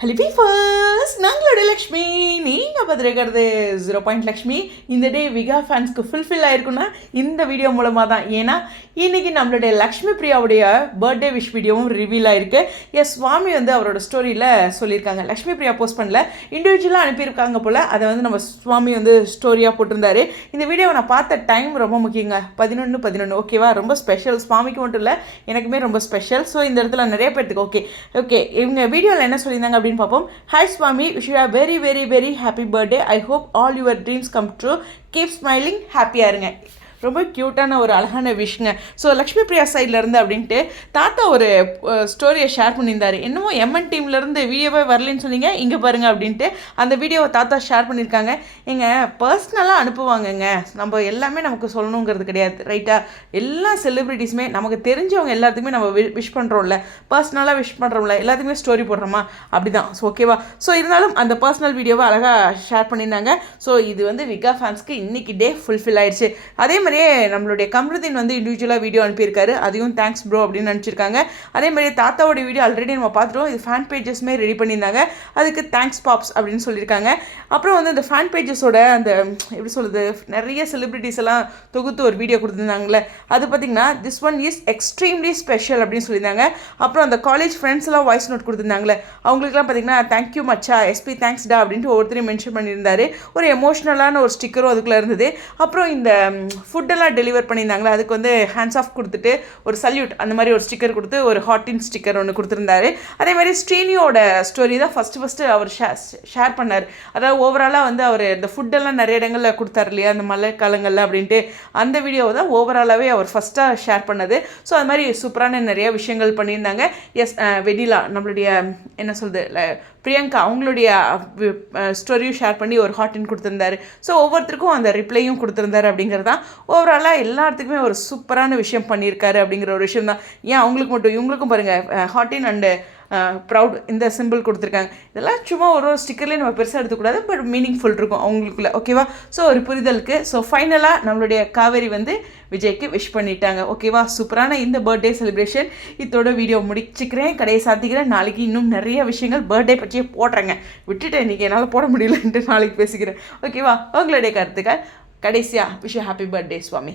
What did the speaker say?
Hello பீஃபர்ஸ், நாங்களோட Lakshmi. நீங்கள் பார்த்துருக்கிறது 0 லக்ஷ்மி. இந்த டே விகா ஃபேன்ஸ்க்கு fulfil ஆயிருக்குன்னா இந்த வீடியோ மூலமாக தான். ஏன்னா இன்றைக்கி நம்மளுடைய லக்ஷ்மி பிரியாவுடைய பர்த்டே விஷ் வீடியோவும் ரிவீல் ஆகிருக்கு. சுவாமி அவரோட ஸ்டோரியில் சொல்லியிருக்காங்க. லக்ஷ்மி பிரியா போஸ்ட் பண்ணல, இண்டிவிஜுவலாக அனுப்பியிருக்காங்க போல். அதை நம்ம சுவாமி ஸ்டோரியாக போட்டிருந்தாரு. இந்த வீடியோவை நான் பார்த்த டைம் ரொம்ப முக்கியங்க. 11:11 ஓகேவா. ரொம்ப ஸ்பெஷல். சுவாமிக்கு மட்டும் இல்லை, எனக்குமே ரொம்ப ஸ்பெஷல். ஸோ இந்த இடத்துல நிறைய பேர்த்துக்கு ஓகே இவங்க வீடியோவில் என்ன சொல்லியிருந்தாங்க அப்படின்னு பார்ப்போம். Hi Swami, wish you very very very happy birthday. I hope all your dreams come true. Keep smiling, ஹாப்பியாக இருங்க. ரொம்ப க்யூட்டான ஒரு அழகான விஷயங்க. ஸோ லக்ஷ்மி பிரியா சைட்லேருந்து அப்படின்ட்டு தாத்தா ஒரு ஸ்டோரியை ஷேர் பண்ணியிருந்தார். என்னமோ எம்என் டீம்லேருந்து வீடியோவே வரலன்னு சொன்னீங்க, இங்கே பாருங்கள் அப்படின்ட்டு அந்த வீடியோவை தாத்தா ஷேர் பண்ணியிருக்காங்க. எங்கள் பர்சனலாக அனுப்புவாங்கங்க. நம்ம எல்லாமே நமக்கு சொல்லணுங்கிறது கிடையாது, ரைட்டா? எல்லா செலிப்ரிட்டிஸுமே நமக்கு தெரிஞ்சவங்க எல்லாத்துக்குமே நம்ம விஷ் பண்ணுறோம்ல, பர்சனலாக விஷ் பண்ணுறோம்ல, எல்லாத்துக்குமே ஸ்டோரி போடுறோமா, அப்படி தான். ஸோ ஓகேவா. ஸோ இருந்தாலும் அந்த பர்சனல் வீடியோவை அழகாக ஷேர் பண்ணியிருந்தாங்க. ஸோ இது விகா ஃபேன்ஸ்க்கு இன்றைக்கி டே ஃபுல்ஃபில் ஆயிடுச்சு. அதே மாதிரியே நம்மளுடைய கம்ருதீன் இண்டிவிஜுவலாக வீடியோ அனுப்பியிருக்காரு. அதையும் தேங்க்ஸ் ப்ரோ அப்படின்னு நினச்சிருக்காங்க. அதே மாதிரி தாத்தாவோட வீடியோ ஆல்ரெடி நம்ம பார்த்துட்டோம். இது ஃபேன் பேஜஸ்மே ரெடி பண்ணியிருந்தாங்க. அதுக்கு தேங்க்ஸ் பாப்ஸ் அப்படின்னு சொல்லியிருக்காங்க. அப்புறம் இந்த ஃபேன் பேஜஸோட அந்த எப்படி சொல்கிறது, நிறைய செலிப்ரிட்டிஸ் எல்லாம் தொகுத்து ஒரு வீடியோ கொடுத்துருந்தாங்களே, அது பார்த்திங்கன்னா this one is extremely special அப்படின்னு சொல்லியிருந்தாங்க. அப்புறம் அந்த காலேஜ் ஃப்ரெண்ட்ஸ் எல்லாம் வாய்ஸ் நோட் கொடுத்துருந்தாங்களே, அவங்களுக்குலாம் பார்த்திங்கன்னா தேங்க்யூ மச்சா, எஸ்பி தேங்க்ஸ் டா அப்படின்ட்டு ஒவ்வொருத்தரையும் மென்ஷன் பண்ணியிருந்தாரு. ஒரு எமோஷ்னலான ஒரு ஸ்டிக்கரும் அதுக்குள்ளே இருந்தது. அப்புறம் இந்த ஃபுட்டெல்லாம் டெலிவர் பண்ணியிருந்தாங்களே, அதுக்கு ஹேண்ட்ஸ் ஆஃப் கொடுத்துட்டு ஒரு சல்யூட் அந்த மாதிரி ஒரு ஸ்டிக்கர் கொடுத்து ஒரு ஹாட்டின் ஸ்டிக்கர் ஒன்று கொடுத்துருந்தாரு. அதே மாதிரி ஸ்ரீனியோட ஸ்டோரி தான் ஃபஸ்ட்டு அவர் ஷேர் பண்ணார். அதாவது ஓவராலாக அவர் இந்த ஃபுட்டெல்லாம் நிறைய இடங்களில் கொடுத்தாரு இல்லையா, அந்த மழை காலங்களில் அப்படின்ட்டு அந்த வீடியோவை தான் ஓவராலாகவே அவர் ஃபஸ்ட்டாக ஷேர் பண்ணது. ஸோ அது மாதிரி சூப்பரான நிறைய விஷயங்கள் பண்ணியிருந்தாங்க. வெடிலா நம்மளுடைய என்ன சொல்கிறது பிரியங்கா, அவங்களுடைய ஸ்டோரியும் ஷேர் பண்ணி ஒரு ஹாட்டின் கொடுத்துருந்தாரு. ஸோ ஒவ்வொருத்தருக்கும் அந்த ரிப்ளையும் கொடுத்துருந்தாரு. அப்படிங்கிறது தான் ஓவராலாக எல்லாத்துக்குமே ஒரு சூப்பரான விஷயம் பண்ணியிருக்காரு அப்படிங்கிற ஒரு விஷயம் தான். ஏன் அவங்களுக்கு மட்டும், இவங்களுக்கும் பாருங்கள் ஹாட்டின் அண்டு ப்ரவுட் இந்த சிம்பிள் கொடுத்துருக்காங்க. இதெல்லாம் சும்மா ஒரு ஸ்டிக்கர்லேயே நம்ம பெருசாக எடுத்துக்கூடாது, பட் மீனிங்ஃபுல் இருக்கும் அவங்களுக்குள்ள, ஓகேவா. ஸோ ஒரு புரிதலுக்கு. ஸோ ஃபைனலாக நம்மளுடைய காவேரி விஜய்க்கு விஷ் பண்ணிட்டாங்க, ஓகேவா. சூப்பரான இந்த பர்த்டே செலிப்ரேஷன் இதோட வீடியோ முடிச்சுக்கிறேன், கடையை சாத்திக்கிறேன். நாளைக்கு இன்னும் நிறைய விஷயங்கள் பர்த்டே பற்றியே போடுறேங்க. விட்டுட்டேன் இன்றைக்கி, என்னால் போட முடியலன்ட்டு நாளைக்கு பேசிக்கிறேன், ஓகேவா. உங்களுடைய கருத்துக்கள் கடைசியாக விஷ் ஹாப்பி பர்த்டே சுவாமி.